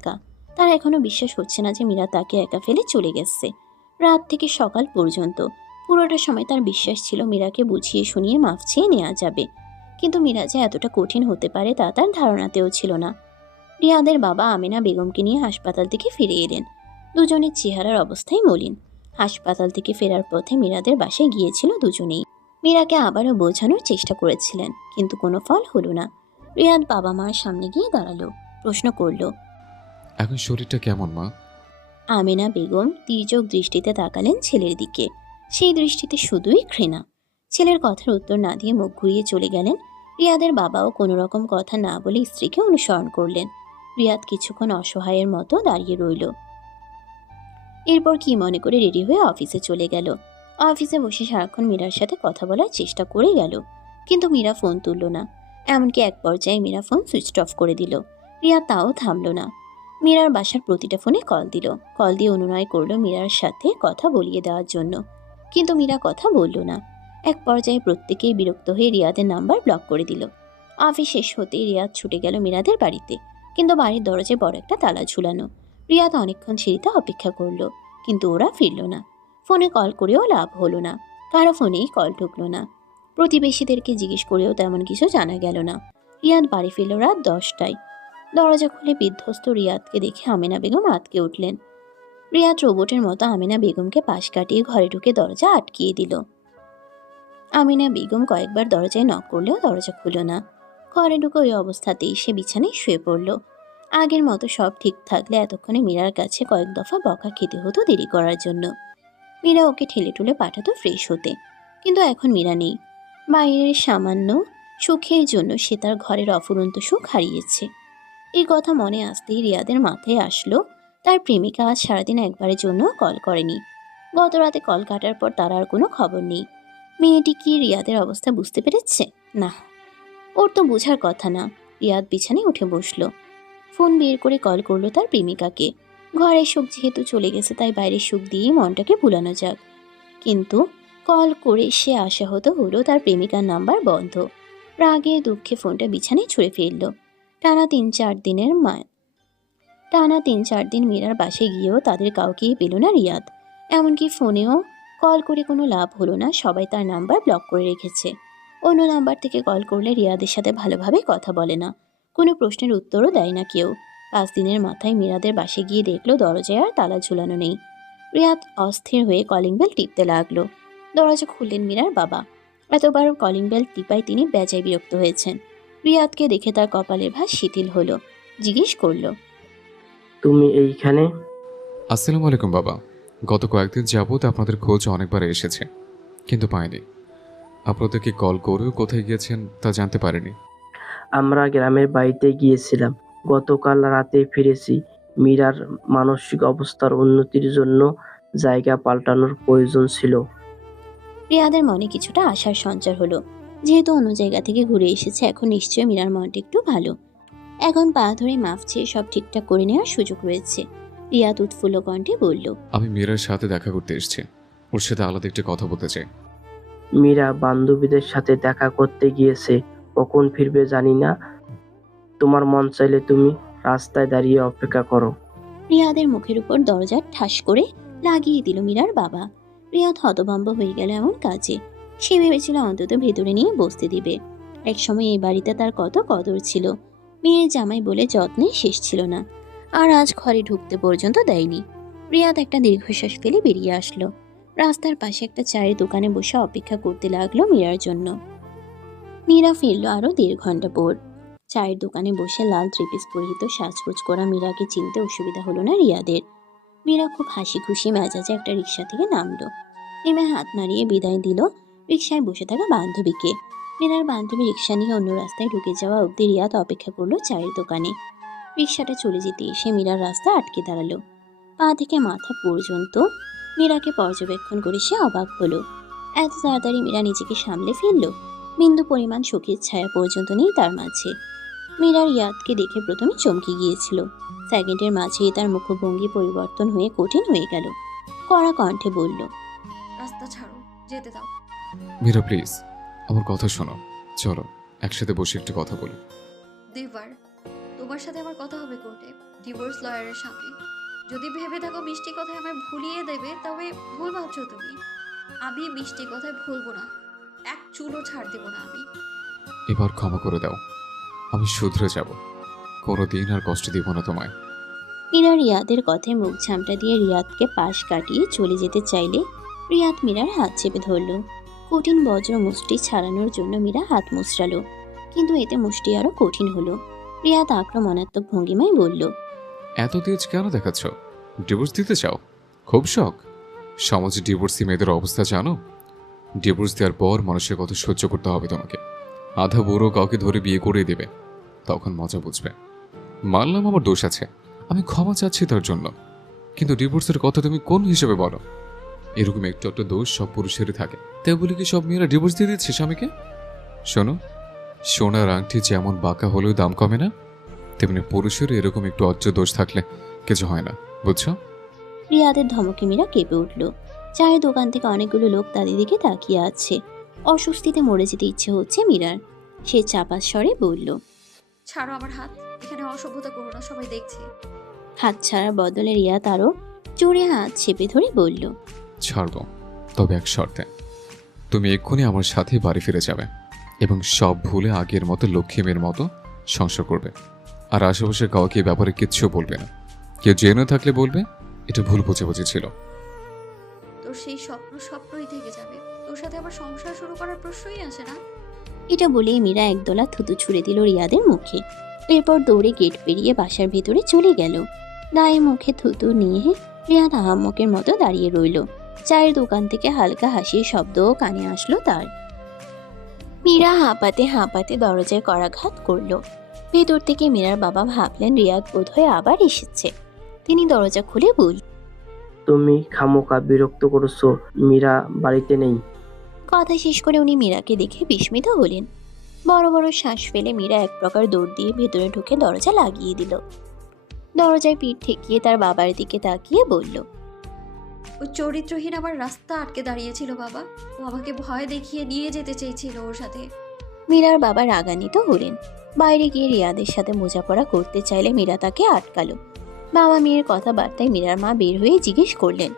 একা। তার এখনো বিশ্বাস হচ্ছে না যে মীরা তাকে একা ফেলে চলে গেছে। রাত থেকে সকাল পর্যন্ত পুরোটা সময় তার বিশ্বাস ছিল মীরাকে বুঝিয়ে শুনিয়ে মাফ চেয়ে নেওয়া যাবে, কিন্তু মীরা যে এতটা কঠিন হতে পারে তা তার ধারণাতেও ছিল না। রিয়াদের বাবা আমেনা বেগমকে নিয়ে হাসপাতাল থেকে ফিরে এলেন। দুজনের চেহারার অবস্থাই মলিন। হাসপাতাল থেকে ফেরার পথে মীরাদের বাসায় গিয়েছিল দুজনেই। মীরাকে আবারও বোঝানোর চেষ্টা করেছিলেন, কিন্তু কোনো ফল হলো না। রিয়াদ বাবা মার সামনে গিয়ে দাঁড়ালো, প্রশ্ন করল। এখন শরীরটা কেমন মা? আমেনা বেগম তীর্যক দৃষ্টিতে তাকালেন ছেলের দিকে। সেই দৃষ্টিতে শুধুই ঘৃণা। ছেলের কথার উত্তর না দিয়ে মুখ ঘুরিয়ে চলে গেলেন। রিয়াদের বাবাও কোনো রকম কথা না বলে স্ত্রীকে অনুসরণ করলেন। রিয়াদ কিছুক্ষণ অসহায়ের মতো দাঁড়িয়ে রইল। এরপর কি মনে করে রেডি হয়ে অফিসে চলে গেল। অফিসে বসে সারাক্ষণ মীরার সাথে কথা বলার চেষ্টা করে গেল, কিন্তু মীরা ফোন তুলল না। এমনকি এক পর্যায়ে মীরা ফোন সুইচ অফ করে দিল। রিয়া তাও থামল না। মীরার বাসার প্রতিটা ফোনে কল দিল। কল দিয়ে অনুনয় করলো মীরার সাথে কথা বলিয়ে দেওয়ার জন্য, কিন্তু মীরা কথা বলল না। এক পর্যায়ে প্রত্যেকেই বিরক্ত হয়ে রিয়াদের নাম্বার ব্লক করে দিল। অফিস শেষ হতেই রিয়াদ ছুটে গেল মীরাদের বাড়িতে, কিন্তু বাড়ির দরজায় বড় একটা তালা ঝুলানো। রিয়াদ অনেকক্ষণ সিঁড়িতে অপেক্ষা করলো, কিন্তু ওরা ফিরল না। ফোনে কল করেও লাভ হলো না, কারো ফোনেই কল ঢুকলো না। প্রতিবেশীদেরকে জিজ্ঞেস করেও তেমন কিছু জানা গেল না। রিয়াদ বাড়ি ফিরল রাত 10টায়। দরজা খুলে বিধ্বস্ত রিয়াদকে দেখে আমেনা বেগম আঁতকে উঠলেন। রিয়াদ রোবটের মতো আমেনা বেগমকে পাশ কাটিয়ে ঘরে ঢুকে দরজা আটকিয়ে দিল। আমিনা বেগম কয়েকবার দরজায় নক করলেও দরজা খুলল না। ঘরে ঢুকে ওই অবস্থাতেই সে বিছানায় শুয়ে পড়ল। আগের মতো সব ঠিক থাকলে এতক্ষণে মীরার কাছে কয়েক দফা বকা খেতে হতো দেরি করার জন্য। মীরা ওকে ঠেলে ঠুলে পাঠাতো ফ্রেশ হতে, কিন্তু এখন মীরা নেই। বাইরের সামান্য সুখের জন্য সে তার ঘরের অফুরন্ত সুখ হারিয়েছে। এই কথা মনে আসতেই রিয়াদের মাথায় আসলো তার প্রেমিকা আজ সারাদিন একবারের জন্য কল করেনি। গত রাতে কল কাটার পর তার আর কোনো খবর নেই। মেয়েটি কি রিয়াদের অবস্থা বুঝতে পেরেছে? না, ওর তো বোঝার কথা না। রিয়াদ বিছানায় উঠে বসলো। ফোন বের করে কল করলো তার প্রেমিকাকে। ঘরের সুখ যেহেতু চলে গেছে, তাই বাইরের সুখ দিয়েই মনটাকে ভুলানো যাক। কিন্তু কল করে সে আশাহত হলো তার প্রেমিকার নাম্বার বন্ধ। রাগে দুঃখে ফোনটা বিছানায় ছুঁড়ে ফেললো। টানা 3-4 দিন মীরার বাসায় গিয়েও তাদের কাউকেই পেল না রিয়াদ। এমনকি ফোনেও কল করে কোনো লাভ হলো না, সবাই তার নাম্বার ব্লক করে রেখেছে। অন্য নাম্বার থেকে কল করলে রিয়াদের সাথে ভালোভাবে কথা বলে না, কোনো প্রশ্নের উত্তরও দেয় না কেউ। 5 দিনের মাথায় মীরাদের বাসে গিয়ে দেখলো দরজায় আর তালা ঝুলানো নেই। রিয়াদ অস্থির হয়ে কলিং বেল টিপতে লাগলো। দরজা খুললেন মীরার বাবা। এতবার কলিং বেল টিপায় তিনি বেজায় বিরক্ত হয়েছেন। রিয়াদকে দেখে তার কপালের ভাঁজ শিথিল হলো। জিজ্ঞেস করলো, তুমি এইখানে? আসসালামু আলাইকুম বাবা। গত কয়েকদিন যাবত আপনাদের খোঁজ অনেকবার এসেছে, কিন্তু পাইনি। আপনাদেরকে কল করেও কোথায় গিয়েছেন তা জানতে পারিনি। আমরা গ্রামের বাড়িতে গিয়েছিলাম, গতকাল রাতে ফিরেছি। মীরার মানসিক অবস্থার উন্নতির জন্য জায়গা পাল্টানোর প্রয়োজন ছিল। রিয়াদের মনে কিছুটা আশার সঞ্চার হলো। যেহেতু অন্য জায়গা থেকে ঘুরে এসেছে, এখন নিশ্চয়ই মীরার মনটা একটু ভালো। এখন পা ধরে মাফ চেয়ে সব ঠিকঠাক করে নেওয়ার সুযোগ রয়েছে। রিয়াদ উৎফুল্ল কণ্ঠে বলল, আমি মীরার সাথে দেখা করতে এসেছি, ওর সাথে আলাদা একটু কথা বলতে চাই। মীরা বান্ধবীদের সাথে দেখা করতে গিয়েছে, কখন ফিরবে জানি না। তোমার মন চাইলে তুমি রাস্তায় দাঁড়িয়ে অপেক্ষা করো। রিয়াদের মুখের উপর দরজা ঠাস করে লাগিয়ে দিল মীরার বাবা। রিয়াদ হতভম্ব হয়ে গেল এমন কাজে। সে ভেবেছিল অন্তত ভেতরে নিয়ে বসতে দিবে। একসময় এই বাড়িতে তার কত কদর ছিল। মেয়ের জামাই বলে যত্নে শেষ ছিল না, আর আজ ঘরে ঢুকতে পর্যন্ত দেয়নি। রিয়াদ একটা দীর্ঘশ্বাস ফেলে বেরিয়ে আসলো। রাস্তার পাশে একটা চায়ের দোকানে বসে অপেক্ষা করতে লাগলো মীরার জন্য। মীরা ফিরল আরো 1.5 ঘন্টা পর। চায়ের দোকানে বসে লাল ত্রিপিস পরিহিত সাজগোজ করা মীরাকে চিনতে অসুবিধা হলো না রিয়াদের। মীরা খুব হাসি খুশি মেজাজে একটা রিক্সা থেকে নামলো। নেমে হাত নাড়িয়ে বিদায় দিল রিক্সায় বসে থাকা বান্ধবীকে। মীরার বান্ধবী রিক্সা নিয়ে অন্য রাস্তায় ঢুকে যাওয়া অবধি রিয়াদ অপেক্ষা করলো চায়ের দোকানে। রিক্সাটা চলে যেতে এসে মীরার রাস্তা আটকে দাঁড়ালো। পা থেকে মাথা পর্যন্ত মীরাকে পর্যবেক্ষণ করে সে অবাক হলো। এত তাড়াতাড়ি মীরা নিজেকে সামলে ফেললো। বিন্দু পরিমাণ শোকের ছায়া পর্যন্ত নেই তার মাঝে। মীরা রিয়াদকে দেখে প্রথমে চমকে গিয়েছিল। সেকেন্ডের মাঝেই তার মুখভঙ্গি পরিবর্তন হয়ে কঠিন হয়ে গেল। কড়া কণ্ঠে বলল, রাস্তা ছাড়ো, যেতে দাও। মীরা প্লিজ, আমার কথা শোনো, চলো একসাথে বসে একটু কথা বলি। দেবার, তোমার সাথে আমার কথা হবে কোর্টে। ডিভোর্স লয়ারের সামনে। যদি ভেবে থাকো মিষ্টি কথায় আমায় ভুলিয়ে দেবে, তবে ভুল ভাবছো তুমি। আমি মিষ্টি কথায় ভুলবো না, এক চুলও ছাড় দেবো না আমি। এবার ক্ষমা করে দাও, আমি শুধরে যাব। কোনোদিন আর কষ্ট দিব না তোমায়। মীরা রিয়াদের কথায় মুখ ঝামটা দিয়ে রিয়াদকে পাশ কাটিয়ে চলে যেতে চাইলে রিয়াদ মীরার হাত চেপে ধরল। কঠিন বজ্র মুষ্টি ছাড়ানোর জন্য মীরা হাত মুচড়ালো, কিন্তু এতে মুষ্টি আরো কঠিন হলো। রিয়াদ আক্রমণাত্মক ভঙ্গিমায় বলল, এত তেজ কেন দেখাচ্ছ? ডিভোর্স দিতে চাও? খুব শখ। সমাজে ডিভোর্সি মেয়েদের অবস্থা জানো? ডিভোর্স দেওয়ার পর মানুষের কত সহ্য করতে হবে তোমাকে। আধা বুড়ো কাউকে ধরে বিয়ে করে দেবে, তখন মজা বুঝবে। মানলাম আমার দোষ আছে, আমি ক্ষমা চাচ্ছি তার জন্য, কিন্তু ডিভোর্সের কথা তুমি কোন হিসেবে বলো? এরকম একটু একটা দোষ সব পুরুষেরই থাকে, তাই বলি কি সব মেয়েরা ডিভোর্স দিয়ে দিচ্ছে স্বামীকে? শোনো, সোনার আংটি যেমন বাঁকা হলেও দাম কমে না, তেমনি পুরুষের এরকম একটু অজ্জ দোষ থাকলে কিছু হয় না, বুঝছো? রিয়াদের ধমকে মীরা কেঁপে উঠল। চায়ের দোকান থেকে অনেকগুলো লোক তাদের দিকে তাকিয়ে আছে। অস্বস্তিতে মরে যেতে ইচ্ছে হচ্ছে মীরার। সে চাপা স্বরে বলল, ছাড়ো আমার হাত, এখানে অসভ্যতা করো না, সবাই দেখছে। হাত ছাড়ার বদলে রিয়াদ আরো জোরে হাত চেপে ধরে বলল, ছাড়বো, তবে এক শর্তে। তুমি এক্ষুনি আমার সাথে বাড়ি ফিরে যাবে এবং সব ভুলে আগের মতো লক্ষ্মী মেয়ের মতো সংসার করবে। আর আশেপাশে কাউকে এ ব্যাপারে কিচ্ছু বলবে না। কেউ জেনে থাকলে বলবে এটা ভুল বোঝাবুঝি ছিল। তোর সেই স্বপ্ন স্বপ্নই থেকে যাবে, তোর সাথে আবার সংসার শুরু করার প্রশ্নই আসে না। এটা বলেই মীরা একদলা থুতু ছুঁড়ে দিল রিয়াদের মুখে। এরপর দৌড়ে গেট পেরিয়ে বাসার ভেতরে চলে গেল। গায়ে মুখে থুতু নিয়ে রিয়াদ আহাম্মকের মতো দাঁড়িয়ে রইল। চায়ের দোকান থেকে হালকা হাসির শব্দও কানে আসলো তার। মীরা হাঁপাতে হাঁপাতে দরজায় করাঘাত করলো। ভেতর থেকে মীরার বাবা ভাবলেন রিয়াদ বোধহয় আবার এসেছে। তিনি দরজা খুলে বলল, তুমি খামোকা বিরক্ত করছো, মীরা বাড়িতে নেই। কথা শেষ করে উনি মীরাকে দেখে বিস্মিত হলেন। বড় বড় শ্বাস ফেলে মীরা এক প্রকার দৌড় দিয়ে ভেতরে ঢুকে দরজা লাগিয়ে দিল। দরজায় পিঠ ঠেকিয়ে তার বাবার দিকে তাকিয়ে বলল, ওই চরিত্রহীন আমার রাস্তা আটকে দাঁড়িয়েছিল বাবা, ও আমাকে ভয় দেখিয়ে নিয়ে যেতে চেয়েছিল ওর সাথে। মীরার বাবা রাগান্বিত হলেন। বাইরে গিয়ে রিয়াদের সাথে বোঝাপড়া করতে চাইলে মীরা তাকে আটকালো। বাবা মেয়ের কথাবার্তায় মীরার মা বের হয়ে জিজ্ঞেস করলেন,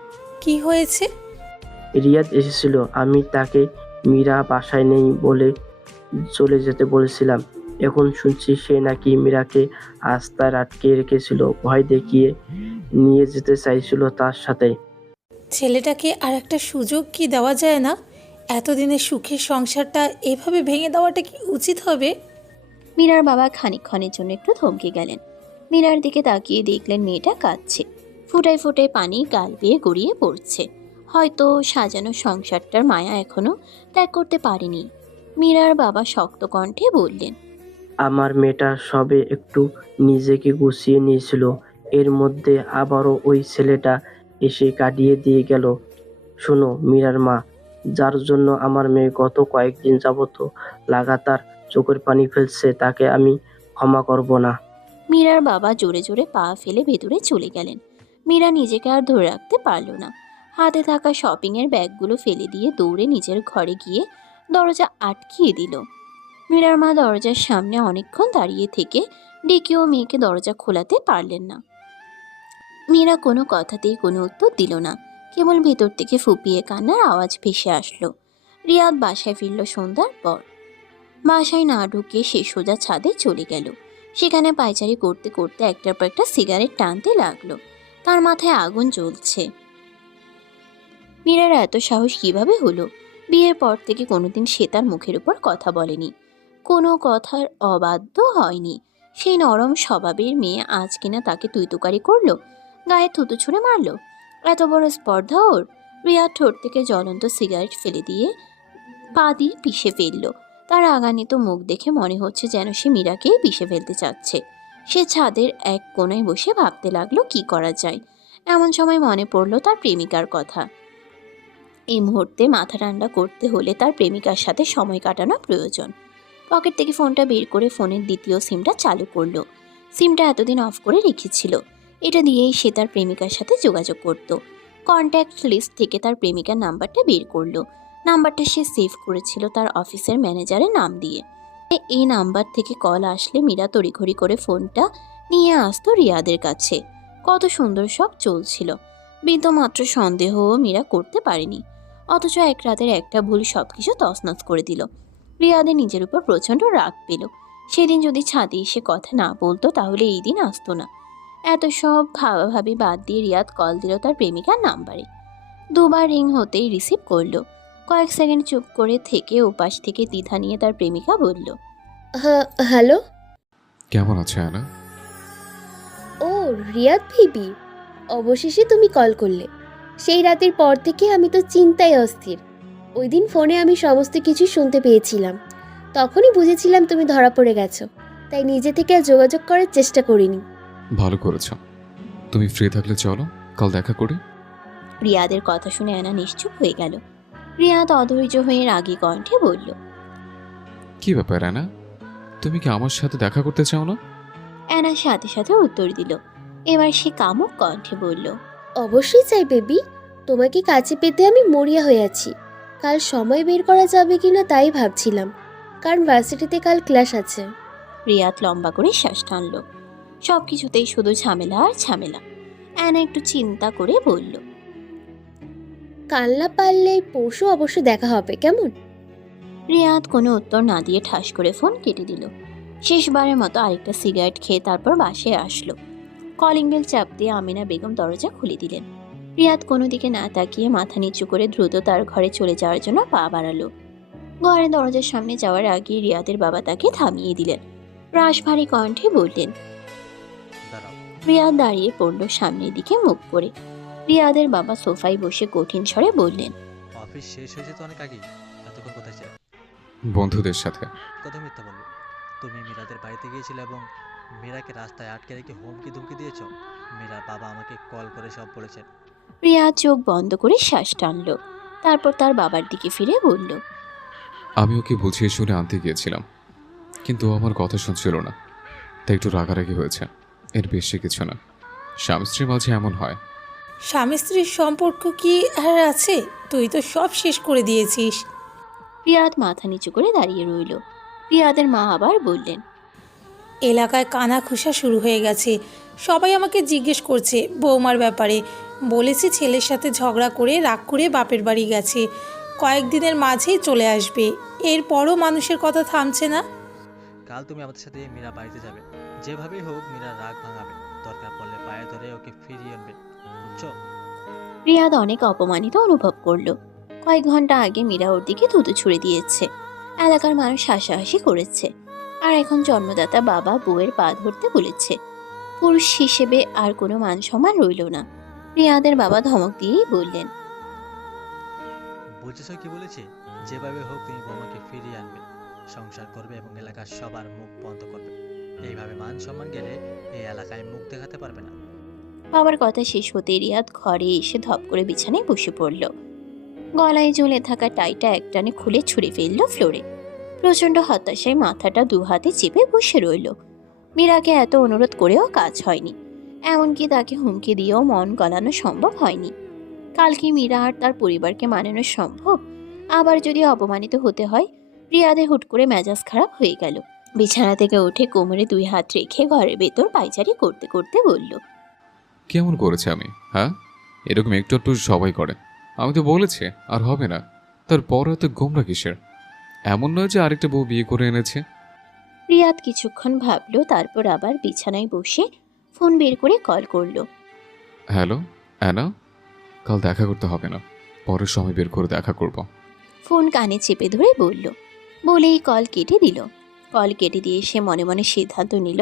কি হয়েছে? রিয়াদ এসেছিল, আমি তাকে মীরা বাসায় নেই বলে চলে যেতে বলেছিলাম। এখন শুনছি সে নাকি মীরাকে আস্তায় আটকে রেখেছিল, ভয় দেখিয়ে নিয়ে যেতে চাইছিল তার সাথে। ছেলেটাকে আর একটা সুযোগ কি দেওয়া যায় না? এতদিনের সুখের সংসারটা এভাবে ভেঙে দেওয়াটা কি উচিত হবে? মীরার বাবা খানিকক্ষণের জন্য একটু থমকে গেলেন। মীরার দিকে তাকিয়ে দেখলেন মেয়েটা কাঁদছে। ফুটায় ফুটায় পানি গাল বেয়ে গড়িয়ে পড়ছে। হয়তো সাজানো সংসারটার মায়া এখনো ত্যাগ করতে পারেনি। মীরার বাবা শক্ত কণ্ঠে বললেন, আমার মেয়েটা সবে একটু নিজেকে গুছিয়ে নিয়েছিল, এর মধ্যে আবারও ওই ছেলেটা এসে কাটিয়ে দিয়ে গেল। শোনো মীরার মা, যার জন্য আমার মেয়ে গত কয়েকদিন যাবত লাগাতার চোখের পানি ফেলছে, তাকে আমি ক্ষমা করব না। মীরার বাবা জোরে জোরে পা ফেলে ভেতরে চলে গেলেন। মীরা নিজেকে আর ধরে রাখতে পারল না। হাতে থাকা শপিংয়ের ব্যাগগুলো ফেলে দিয়ে দৌড়ে নিজের ঘরে গিয়ে দরজা আটকিয়ে দিল। মীরার মা দরজার সামনে অনেকক্ষণ দাঁড়িয়ে থেকে ডেকেও মেয়েকে দরজা খোলাতে পারলেন না। মীরা কোনো কথাতেই কোনো উত্তর দিল না। কেবল ভেতর থেকে ফুপিয়ে কান্নার আওয়াজ ভেসে আসলো। রিয়াদ বাসায় ফিরল সন্ধ্যার পর। বাসায় না ঢুকে সে সোজা ছাদে চলে গেল। সেখানে পায়চারি করতে করতে একটার পর একটা সিগারেট টানতে লাগলো। তার মাথায় আগুন জ্বলছে। মীরার এত সাহস কিভাবে হলো? বিয়ের পর থেকে কোনোদিন সে তার মুখের উপর কথা বলেনি, কোনো কথার অবাধ্য হয়নি। সেই নরম স্বভাবের মেয়ে আজ কিনা তাকে তুইতুকারি করলো, গায়ে থুতু ছুঁড়ে মারলো। এত বড় স্পর্ধা ওর! রিয়া ঠোঁট থেকে জ্বলন্ত সিগারেট ফেলে দিয়ে পা দিয়ে পিষে ফেললো। তার রাগান্বিত মুখ দেখে মনে হচ্ছে যেন সে মীরাকেই পিষে ফেলতে চাচ্ছে। সে ছাদের এক কোণায় বসে ভাবতে লাগলো কি করা যায়। এমন সময় মনে পড়ল তার প্রেমিকার কথা। এই মুহূর্তে মাথা ঠান্ডা করতে হলে তার প্রেমিকার সাথে সময় কাটানো প্রয়োজন। পকেট থেকে ফোনটা বের করে ফোনের দ্বিতীয় সিমটা চালু করলো। সিমটা এতদিন অফ করে রেখেছিল। এটা দিয়েই সে তার প্রেমিকার সাথে যোগাযোগ করত। কন্ট্যাক্ট লিস্ট থেকে তার প্রেমিকার নাম্বারটা বের করলো। নাম্বারটা সে সেভ করেছিল তার অফিসের ম্যানেজারের নাম দিয়ে। এই নাম্বার থেকে কল আসলে মীরা তড়িঘড়ি করে ফোনটা নিয়ে আসতো রিয়াদের কাছে। কত সুন্দর সব চলছিল, বিন্দুমাত্র সন্দেহও মীরা করতে পারেনি। অথচ এক রাতের একটা ভুল সবকিছু তছনছ করে দিল। রিয়াদের নিজের উপর প্রচণ্ড রাগ পেল। সেদিন যদি ছাদে এসে কথা না বলতো তাহলে এই দিন আসতো না। এত সব ভাবাভাবি বাদ দিয়ে রিয়াদ কল দিল তার প্রেমিকার নাম্বারে। দুবার রিং হতেই রিসিভ করলো। কয়েক সেকেন্ড চুপ করে থেকে ওপাশ থেকে দ্বিধা নিয়ে তার প্রেমিকা বলল, হ্যাঁ, হ্যালো। কেমন আছে আয়না? ও, রিয়াদ বেবি, অবশেষে তুমি কল করলে। সেই রাতের পর থেকে আমি তো চিন্তায় অস্থির। ওই দিন ফোনে আমি সমস্ত কিছু শুনতে পেয়েছিলাম। তখনই বুঝেছিলাম তুমি ধরা পড়ে গেছো, তাই নিজে থেকে আর যোগাযোগ করার চেষ্টা করিনি। ভালো করেছ। তুমি ফ্রি থাকলে চলো কাল দেখা করি। রিয়াদের কথা শুনে অ্যানা নিশ্চুপ হয়ে গেল। রিয়াদ অধৈর্য হয়ে রাগী কণ্ঠে বলল, কি ব্যাপার আয়না, তুমি কি আমার সাথে দেখা করতে চাও না? অ্যানা সাথে সাথে উত্তর দিল। এবার সে কামুক কণ্ঠে বলল, অবশ্যই চাই বেবি, তোমাকে কাছে পেতে আমি মরিয়া হয়ে আছি। কাল সময় বের করা যাবে কিনা তাই ভাবছিলাম, কারণ ভার্সিটিতে কাল ক্লাস আছে। রিয়াদ লম্বা করে শ্বাস টানল। সব কিছুতেই শুধু ঝামেলা আর ঝামেলা। অ্যানা একটু চিন্তা করে বলল, কাল না পারলে পরশু অবশ্য দেখা হবে, কেমন? রিয়াদ কোনো উত্তর না দিয়ে ঠাস করে ফোন কেটে দিল। শেষবারের মতো আরেকটা সিগারেট খেয়ে তারপর বাসায় আসলো। কলিং বেল চাপ দিয়ে আমিনা বেগম দরজা খুলে দিলেন। রিয়াদ কোনো দিকে না তাকিয়ে মাথা নিচু করে দ্রুত তার ঘরে চলে যাওয়ার জন্য পা বাড়ালো। ঘরে দরজার সামনে যাওয়ার আগে রিয়াদের বাবা তাকে থামিয়ে দিলেন। রাশভারী কণ্ঠে বললেন। দাঁড়াও। রিয়াদ দাঁড়িয়ে পড়ল সামনের দিকে মুখ করে। রিয়াদের বাবা সোফায় বসে কঠিন স্বরে বললেন, অফিস শেষ হয়েছে তো অনেক আগেই। এতক্ষণ কোথায় ছিলে? বন্ধুদের সাথে। কথা মিথ্যা বললো। তুমি মীরাদের বাড়িতে গিয়েছিলে এবং মীরাকে রাস্তায় আটকে রেখে হুমকি ধুমকি দিয়েছ। মীরার বাবা আমাকে কল করে সব বলেছেন। রিয়াদ চোখ বন্ধ করে শ্বাস টানল। তারপর তার বাবার দিকে ফিরে বলল, আমি ওকে বুঝিয়ে শুনে আনতে গিয়েছিলাম, কিন্তু ও আমার কথা শুনছিল না, তাই একটু রাগারাগি হয়েছে। এর বেশি কিছু না। স্বামী স্ত্রীর মাঝে এমন হয়। স্বামী স্ত্রীর সম্পর্ক কি আর আছে? তুই তো সব শেষ করে দিয়েছিস। রিয়াদ মাথা নিচু করে দাঁড়িয়ে রইল। রিয়াদের মা আবার বললেন, এলাকায় কানা খুসা শুরু হয়ে গেছে। সবাই আমাকে জিজ্ঞেস করছে বৌমার ব্যাপারে। বলেছি ছেলের সাথে ঝগড়া করে রাগ করে বাপের বাড়ি গেছে, কয়েকদিনের মাঝেই চলে আসবে। এরপরও মানুষের কথা থামছে না। কাল তুমি আমাদের সাথে মীরা বাড়িতে যাবে। যেভাবেই হোক মীরার রাগ ভাঙাবে। দরকার পড়লে পায়ে ধরে ওকে ফিরিয়ে আনবে, বুঝছো? রিয়াদ অনেক অপমানিত অনুভব করলো। কয়েক ঘন্টা আগে মীরা ওর দিকে থুতু ছুঁড়ে দিয়েছে। এলাকার মানুষ হাসাহাসি করেছে। আর এখন জন্মদাতা বাবা বউয়ের পা ধরতে বলেছে। পুরুষ হিসেবে আর কোনো মান সম্মান রইল না। রিয়াদের বাবা ধমক দিয়েই বললেন, বুঝেছো কি বলেছি? যেভাবে হোক তুমি বৌমাকে ফিরিয়ে আনবে, সংসার করবে এবং এলাকার সবার মুখ বন্ধ করবে। এইভাবে মান সম্মান গেলে এই এলাকায় মুখ দেখাতে পারবে না। বাবার কথা শেষ হতে রিয়াদ ঘরে এসে ধপ করে বিছানায় বসে পড়ল। গলায় ঝুলে থাকা টাইটা একটানে খুলে ছুঁড়ে ফেলল ফ্লোরে। প্রচণ্ড হতাশায় মাথাটা দু হাতে চেপে বসে রইল। মীরাকে এত অনুরোধ করেও কাজ হয়নি। এমনকি তাকে হুমকি দিয়েও মন গলানো সম্ভব হয়নি। কাল কি মীরা আর তার পরিবারকে মানানো সম্ভব? আবার যদি অপমানিত হতে হয়? রিয়াদের হুট করে মেজাজ খারাপ হয়ে গেল। বিছানা থেকে উঠে কোমরে দুই হাত রেখে ঘরের ভেতর পায়চারি করতে করতে বলল, কেমন করেছে আমি? হ্যাঁ, এরকম একটু একটু সবাই করে। আমি তো বলেছি আর হবে না, তারপর এত গোমরা কিসের? এমন নয় যে আরেকটা বউ বিয়ে করে এনেছে। রিয়াদ কিছুক্ষণ ভাবলো, তারপর আবার বিছানায় বসে ফোন বের করে কল করলো। হ্যালো অ্যানা, কাল দেখা করতে হবে না, পরের সময় বের করে দেখা করব। ফোন কানে চেপে ধরে বলল, বলেই কল কেটে দিল। কল কেটে দিয়ে সে মনে মনে সিদ্ধান্ত নিল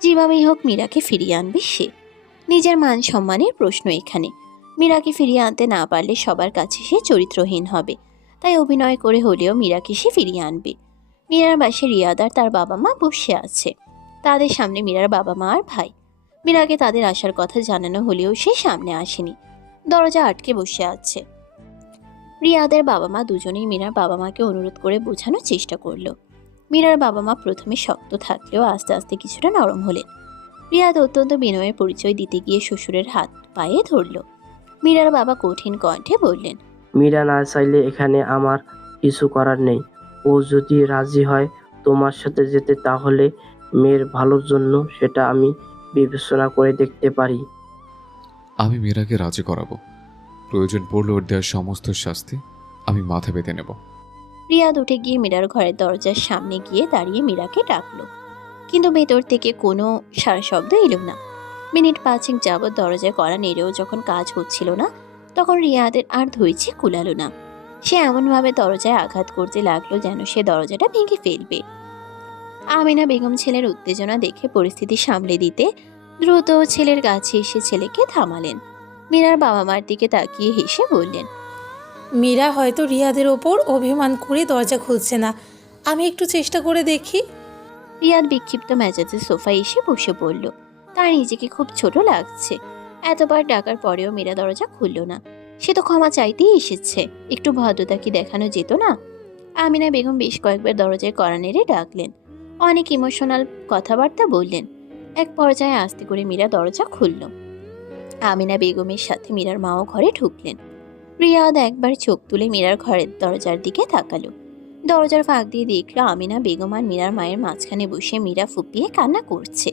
যেভাবেই হোক মীরাকে ফিরিয়ে আনবে সে। নিজের মান সম্মানের প্রশ্ন এখানে। মীরাকে ফিরিয়ে আনতে না পারলে সবার কাছে সে চরিত্রহীন হবে। তাই অভিনয় করে হলেও মীরাকে সে ফিরিয়ে আনবে। মীরার বাসায় রিয়াদ আর তার বাবা মা বসে আছে। তাদের সামনে মীরার বাবা মা আর ভাই। মীরাকে তাদের আসার কথা জানানো হলেও সে সামনে আসেনি, দরজা আটকে বসে আছে। রিয়াদের বাবা মা দুজনেই মীরার বাবা মাকে অনুরোধ করে বোঝানোর চেষ্টা করলো। মীরার বাবা মা প্রথমে শক্ত থাকলেও আস্তে আস্তে কিছুটা নরম হলেন। রিয়াদ অত্যন্ত বিনয়ের পরিচয় দিতে গিয়ে শ্বশুরের হাত পায়ে ধরল। মীরার বাবা কঠিন কণ্ঠে বললেন, মীরা না চাইলে এখানে আমার কিছু করার নেই। ও যদি রাজি হয় তোমার সাথে যেতে, তাহলে মেয়ের ভালোর জন্য সেটা আমি বিবেচনা করে দেখতে পারি। আমি মীরাকে রাজি করাবো। প্রয়োজন পড়লে ওর দেওয়ার সমস্ত শাস্তি আমি মাথা বেঁধে নেব। রিয়াদ উঠে গিয়ে মীরার ঘরের দরজার সামনে গিয়ে দাঁড়িয়ে মীরাকে ডাকলো, কিন্তু ভেতর থেকে কোনো সারা শব্দ এলো না। মিনিট 5 যাবৎ দরজায় কড়া নেড়েও যখন কাজ হচ্ছিল না, তখন রিয়াদের আর ধৈর্য কুলালো না। সে এমনভাবে দরজায় আঘাত করতে লাগলো যেন সে দরজাটা ভেঙে ফেলবে। আমিনা বেগম ছেলের উত্তেজনা দেখে পরিস্থিতি সামলে দিতে দ্রুত ছেলের কাছে এসে ছেলেকে থামালেন। মীরার বাবা মার দিকে তাকিয়ে হেসে বললেন, মীরা হয়তো রিয়াদের ওপর অভিমান করে দরজা খুলছে না, আমি একটু চেষ্টা করে দেখি। রিয়াদ বিক্ষিপ্ত মেজাজে সোফায় এসে বসে পড়ল। তার নিজেকে খুব ছোট লাগছে। এতবার ডাকার পরেও মীরা দরজা খুলল না। সে তো ক্ষমা চাইতেই এসেছে, একটু ভদ্রতা কি দেখানো যেত না? আমিনা বেগম বেশ কয়েকবার দরজায় কড়া নেড়ে ডাকলেন, অনেক ইমোশনাল কথাবার্তা বললেন। এক পর্যায়ে আস্তে করে মীরা দরজা খুলল। আমিনা বেগমের সাথে মীরার মাও ঘরে ঢুকলেন। রিয়াদ একবার চোখ তুলে মীরার ঘরের দরজার দিকে তাকালো। দরজার ফাঁক দিয়ে দেখলো আমিনা বেগম আর মীরার মায়ের মাঝখানে বসে মীরা ফুপিয়ে কান্না করছে।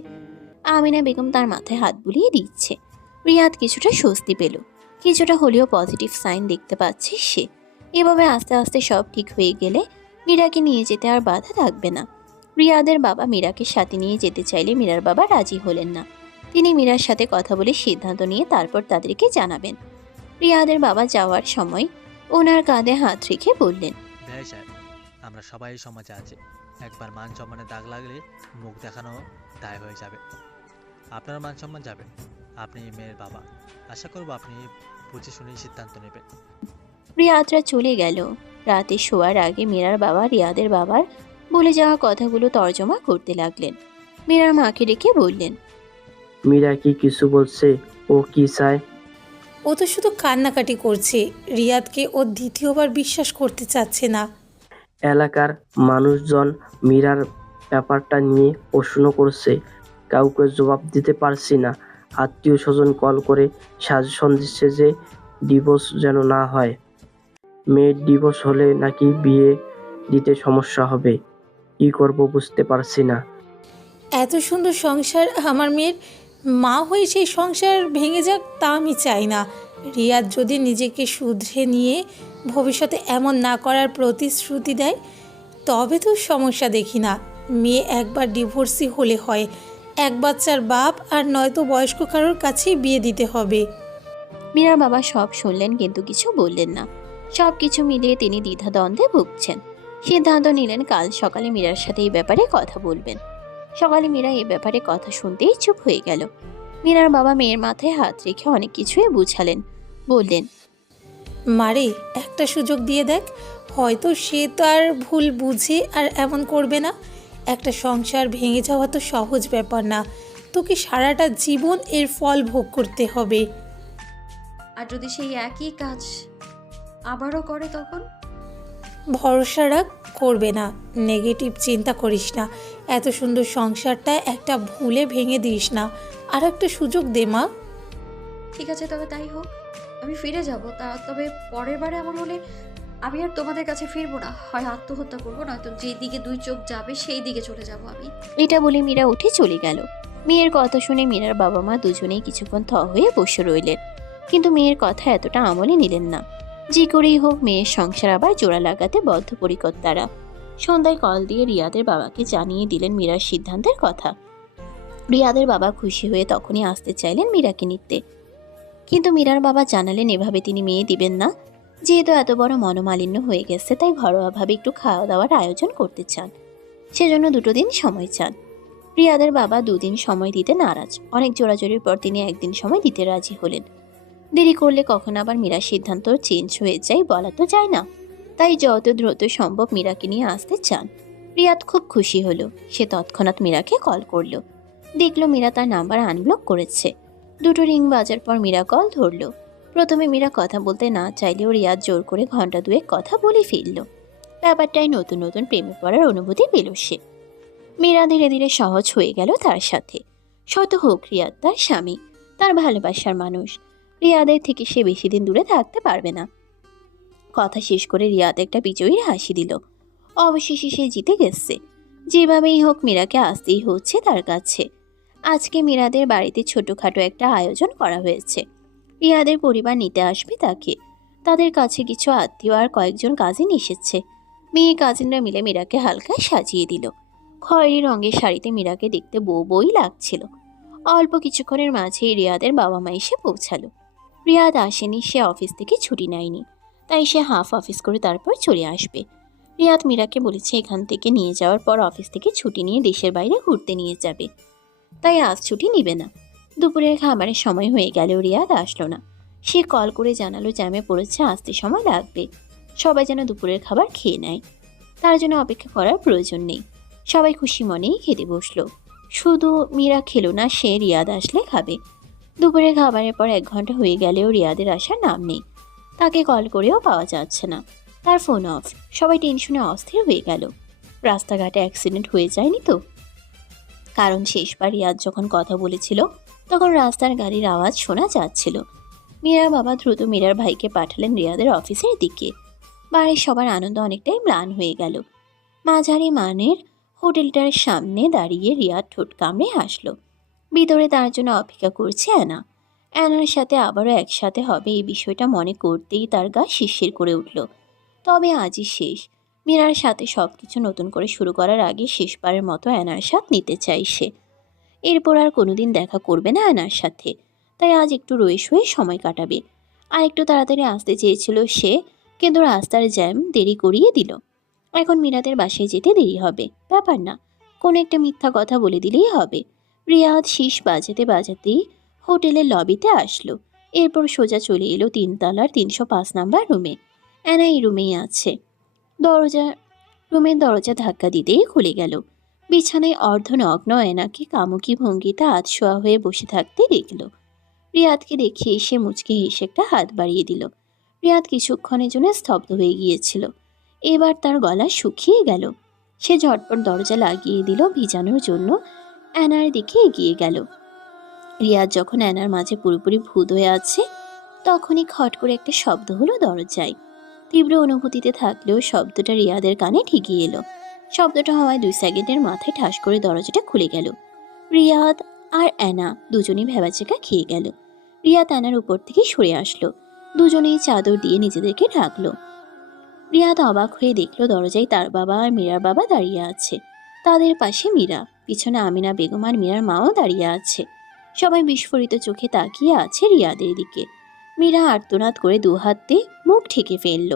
আমিনা বেগম তার মাথায় হাত বুলিয়ে দিচ্ছে। রিয়াদ কিছুটা স্বস্তি পেল, কিছুটা হলেও পজিটিভ সাইন দেখতে পাচ্ছে সে। এভাবে আস্তে আস্তে সব ঠিক হয়ে গেলে মীরাকে নিয়ে যেতে আর বাধা থাকবে না। রিয়াদের বাবা মীরাকে সাথে নিয়ে যেতে চাইলে মীরার বাবা রাজি হলেন না। তিনি মীরার সাথে কথা বলে সিদ্ধান্ত নিয়ে তারপর তাদেরকে জানাবেন। রিয়াদের বাবা যাওয়ার সময় ওনার কাঁধে হাত রেখে বললেন, ভাই সাহেব, আমরা সবাই সমাজে আছি। একবার মান সম্মানে দাগ লাগলে মুখ দেখানো দায় হয়ে যাবে। আপনার মান সম্মান যাবে। আপনি মেয়ের বাবা, আশা করব আপনি বুঝে শুনেই সিদ্ধান্ত নেবেন। রিয়াদরা চলে গেল। রাতে শোয়ার আগে মীরার বাবা রিয়াদের বাবার বলে যাওয়া কথাগুলো তর্জমা করতে লাগলেন। মীরার মাকে ডেকে বললেন, মীরা কি কিছু বলছে? ও কি চায়? ও তো শুধু কান্নাকাটি করছে। রিয়াদকে ও দ্বিতীয়বার বিশ্বাস করতে চাচ্ছে না। এলাকার মানুষজন মীরার ব্যাপারটা নিয়ে প্রশ্ন করছে, কাউকে জবাব দিতে পারছি না। আত্মীয় স্বজন কল করে সাজেশন দিচ্ছে যে ডিভোর্স যেন না হয়। মেয়ের ডিভোর্স হলে নাকি বিয়ে দিতে সমস্যা হবে। কি করব বুঝতে পারছি না। এত সুন্দর সংসার, আমার মেয়ের মা হয়ে সেই সংসার ভেঙে যাক তা আমি চাই না। রিয়াদ যদি নিজেকে শুধরে নিয়ে ভবিষ্যতে এমন না করার প্রতিশ্রুতি দেয় তবে তো সমস্যা দেখি না। মেয়ে একবার ডিভোর্সি হলে হয়, এক বাচ্চার বাপ, আর নয়তো বয়স্ক কারোর কাছেই বিয়ে দিতে হবে। মীরার বাবা সব শুনলেন কিন্তু কিছু বললেন না। সব কিছু মিলিয়ে তিনি দ্বিধাদ্বন্দ্বে ভুগছেন। সিদ্ধান্ত নিলেন কাল সকালে মীরার সাথে এই ব্যাপারে কথা বলবেন। সকালে মীরা এই ব্যাপারে কথা শুনতেই চুপ হয়ে গেল। মীরার বাবা মেয়ের মাথায় হাত রেখে অনেক কিছুই বুঝালেন। বললেন, মারে, একটা সুযোগ দিয়ে দেখ, হয়তো সে তার ভুল বুঝে আর এমন করবে না। একটা সংসার ভেঙে যাওয়া তো সহজ ব্যাপার না, তোকে সারাটা জীবন এর ফল ভোগ করতে হবে। আর যদি সেই একই কাজ আবারও করে তখন? ভরসা রাখ, করবে না। নেগেটিভ চিন্তা করিস না। এত সুন্দর সংসারটা একটা ভুলে ভেঙে দিস না। আর একটা সুযোগ দে মা। ঠিক আছে, তবে তাই হোক। আমি ফিরে যাব, তবে পরের বারে এমন হলে আমি আর তোমাদের কাছে ফিরবো না। হয় আত্মহত্যা করবো, নয়তো যেদিকে দুই চোখ যাবে সেই দিকে চলে যাব আমি। এটা বলে মীরা উঠে চলে গেল। মেয়ের কথা শুনে মীরার বাবা মা দুজনেই কিছুক্ষণ থ হয়ে বসে রইলেন, কিন্তু মেয়ের কথা এতটা আমলে নিলেন না। যে করেই হোক মেয়ের সংসার আবার জোড়া লাগাতে বদ্ধপরিকর তারা। সন্ধ্যায় কল দিয়ে রিয়াদের বাবাকে জানিয়ে দিলেন মীরার সিদ্ধান্তের কথা। রিয়াদের বাবা খুশি হয়ে তখনই আসতে চাইলেন মীরাকে নিতে, কিন্তু মীরার বাবা জানালেন এভাবে তিনি মেয়ে দিবেন না। যেহেতু এত বড় মনোমালিন্য হয়ে গেছে, তাই ঘরোয়াভাবে একটু খাওয়া দাওয়ার আয়োজন করতে চান। সেজন্য 2 দিন সময় চান। রিয়াদের বাবা 2 দিন সময় দিতে নারাজ। অনেক জোরাজোরির পর তিনি 1 দিন সময় দিতে রাজি হলেন। দেরি করলে কখন আবার মীরার সিদ্ধান্ত চেঞ্জ হয়ে যায় বলা তো যায় না। তাই যত দ্রুত সম্ভব মীরাকে নিয়ে আসতে চান। রিয়াদ খুব খুশি হলো। সে তৎক্ষণাৎ মীরাকে কল করলো। দেখলো মীরা তার নাম্বার আনব্লক করেছে। 2 রিং বাজার পর মীরা কল ধরলো। প্রথমে মীরা কথা বলতে না চাইলেও রিয়াদ জোর করে ঘন্টা 2 কথা বলে ফেলল। ব্যাপারটায় নতুন নতুন প্রেমে পড়ার অনুভূতি পেল সে। মীরা ধীরে ধীরে সহজ হয়ে গেল তার সাথে। শত হোক রিয়াদ তার স্বামী, তার ভালোবাসার মানুষ। রিয়াদের থেকে সে বেশি দিন দূরে থাকতে পারবে না। কথা শেষ করে রিয়াদ একটা বিজয়ীর হাসি দিল। অবশেষে সে জিতে গেছে। যেভাবেই হোক মীরাকে আসতেই হচ্ছে তার কাছে। আজকে মীরাদের বাড়িতে ছোটখাটো একটা আয়োজন করা হয়েছে। রিয়াদের পরিবার নিতে আসবে তাকে। তাদের কাছে কিছু আত্মীয় আর কয়েকজন কাজিন এসেছে। মেয়ে কাজিনরা মিলে মীরাকে হালকা সাজিয়ে দিল। খয়েরি রঙের শাড়িতে মীরাকে দেখতে বউ বই লাগছিল। অল্প কিছুক্ষণের মাঝেই রিয়াদের বাবা মা এসে পৌঁছালো। রিয়াদ আসেনি, সে অফিস থেকে ছুটি নেয়নি, তাই সে হাফ অফিস করে তারপর চলে আসবে। রিয়াদ মীরাকে বলেছে এখান থেকে নিয়ে যাওয়ার পর অফিস থেকে ছুটি নিয়ে দেশের বাইরে ঘুরতে নিয়ে যাবে, তাই আজ ছুটি নিবে না। দুপুরের খাবারের সময় হয়ে গেলেও রিয়াদ আসলো না। সে কল করে জানালো জ্যামে পড়েছে, আসতে সময় লাগবে। সবাই যেন দুপুরের খাবার খেয়ে নেয়, তার জন্য অপেক্ষা করার প্রয়োজন নেই। সবাই খুশি মনেই খেতে বসলো। শুধু মীরা খেলো না, সে রিয়াদ আসলে খাবে। দুপুরের খাবারের পর 1 ঘন্টা হয়ে গেলেও রিয়াদের আসার নাম নেই। তাকে কল করেও পাওয়া যাচ্ছে না, তার ফোন অফ। সবাই টেনশনে অস্থির হয়ে গেল। রাস্তাঘাটে অ্যাক্সিডেন্ট হয়ে যায়নি তো? কারণ শেষবার রিয়াদ যখন কথা বলেছিল তখন রাস্তার গাড়ির আওয়াজ শোনা যাচ্ছিল। মীরার বাবা দ্রুত মীরার ভাইকে পাঠালেন রিয়াদের অফিসের দিকে। বাড়ির সবার আনন্দ অনেকটাই ম্লান হয়ে গেল। মাঝারি মানের হোটেলটার সামনে দাঁড়িয়ে রিয়াদ ঠোঁট কামড়ে হাসল। ভিতরে তার জন্য অপেক্ষা করছে অ্যানা। অ্যানার সাথে আবারও একসাথে হবে এই বিষয়টা মনে করতেই তার গা শিরশির করে উঠল। তবে আজই শেষ। মীরার সাথে সব কিছু নতুন করে শুরু করার আগে শেষবারের মতো অ্যানার সাথে নিতে চাই সে। এরপর আর কোনোদিন দেখা করবে না অ্যানার সাথে, তাই আজ একটু রয়ে শুয়ে সময় কাটাবে। আর একটু তাড়াতাড়ি আসতে চেয়েছিল সে, কিন্তু রাস্তার জ্যাম দেরি করিয়ে দিল। এখন মীরাদের বাসায় যেতে দেরি হবে, ব্যাপার না, কোনো একটা মিথ্যা কথা বলে দিলেই হবে। রিয়াদ শীষ বাজাতে বাজাতেই হোটেলের লবিতে আসলো। এরপর সোজা চলে এলো 3 তলার 305 নাম্বার রুমে। অ্যানা এই রুমেই আছে। রুমের দরজা ধাক্কা দিতেই খুলে গেল। বিছানায় অর্ধনগ্ন অ্যানাকে কামুকি ভঙ্গিতে আধশোয়া হয়ে বসে থাকতে দেখল। রিয়াদকে দেখে এসে মুচকি হেসে একটা হাত বাড়িয়ে দিল। রিয়াদ কিছুক্ষণের জন্য স্তব্ধ হয়ে গিয়েছিল। এবার তার গলা শুকিয়ে গেল। সে ঝটপট দরজা লাগিয়ে দিল ভিজানোর জন্য। অ্যানার দিকে এগিয়ে গেল। রিয়াদ যখন অ্যানার মাঝে পুরোপুরি ভূত হয়ে আছে, তখনই খট করে একটা শব্দ হলো দরজায়। তীব্র অনুভূতিতে থাকলেও শব্দটা রিয়াদের কানে ঠিকই এলো। শব্দটা হওয়ায় 2 সেকেন্ডের মাথায় ঠাস করে দরজাটা খুলে গেল। রিয়াদ আর অ্যানা দুজনেই ভ্যাবাচেকা খেয়ে গেল। রিয়াদ অ্যানার উপর থেকে সরে আসলো। দুজনেই চাদর দিয়ে নিজেদেরকে ঢাকলো। রিয়াদ অবাক হয়ে দেখলো দরজায় তার বাবা আর মীরার বাবা দাঁড়িয়ে আছে। তাদের পাশে মীরা, পিছনে আমিনা বেগম আর মীরার মাও দাঁড়িয়ে আছে। সবাই বিস্ফোরিত চোখে তাকিয়ে আছে রিয়াদের দিকে। মীরা আর্তনাদ করে 2 হাতে মুখ ঢেকে ফেলল।